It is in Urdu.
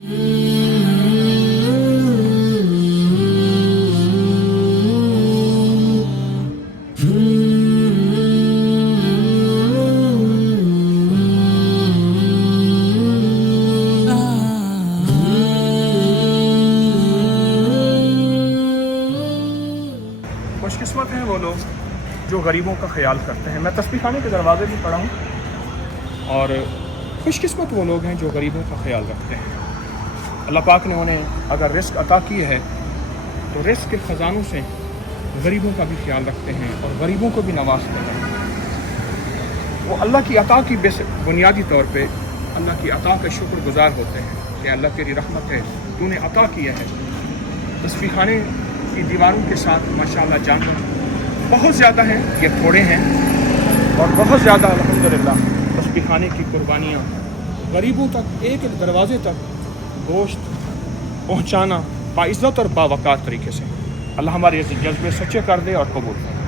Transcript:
خوش قسمت ہیں وہ لوگ جو غریبوں کا خیال کرتے ہیں. میں تسبیح خانے کے دروازے بھی پڑھا ہوں, اور خوش قسمت وہ لوگ ہیں جو غریبوں کا خیال رکھتے ہیں. اللہ پاک نے انہیں اگر رزق عطا کی ہے تو رزق کے خزانوں سے غریبوں کا بھی خیال رکھتے ہیں اور غریبوں کو بھی نوازتے ہیں. وہ اللہ کی عطا کی بنیادی طور پہ اللہ کی عطا کا شکر گزار ہوتے ہیں کہ اللہ تیری رحمت ہے, تو نے عطا کیا ہے. تسبیح خانے کی دیواروں کے ساتھ ماشاءاللہ جانور بہت زیادہ ہیں, یہ تھوڑے ہیں, اور بہت زیادہ الحمدللہ تسبیح خانے کی قربانیاں غریبوں تک ایک ایک دروازے تک گوشت پہنچانا باعزت اور باوقار طریقے سے. اللہ ہمارے جذبے سچے کر دے اور قبول کرے.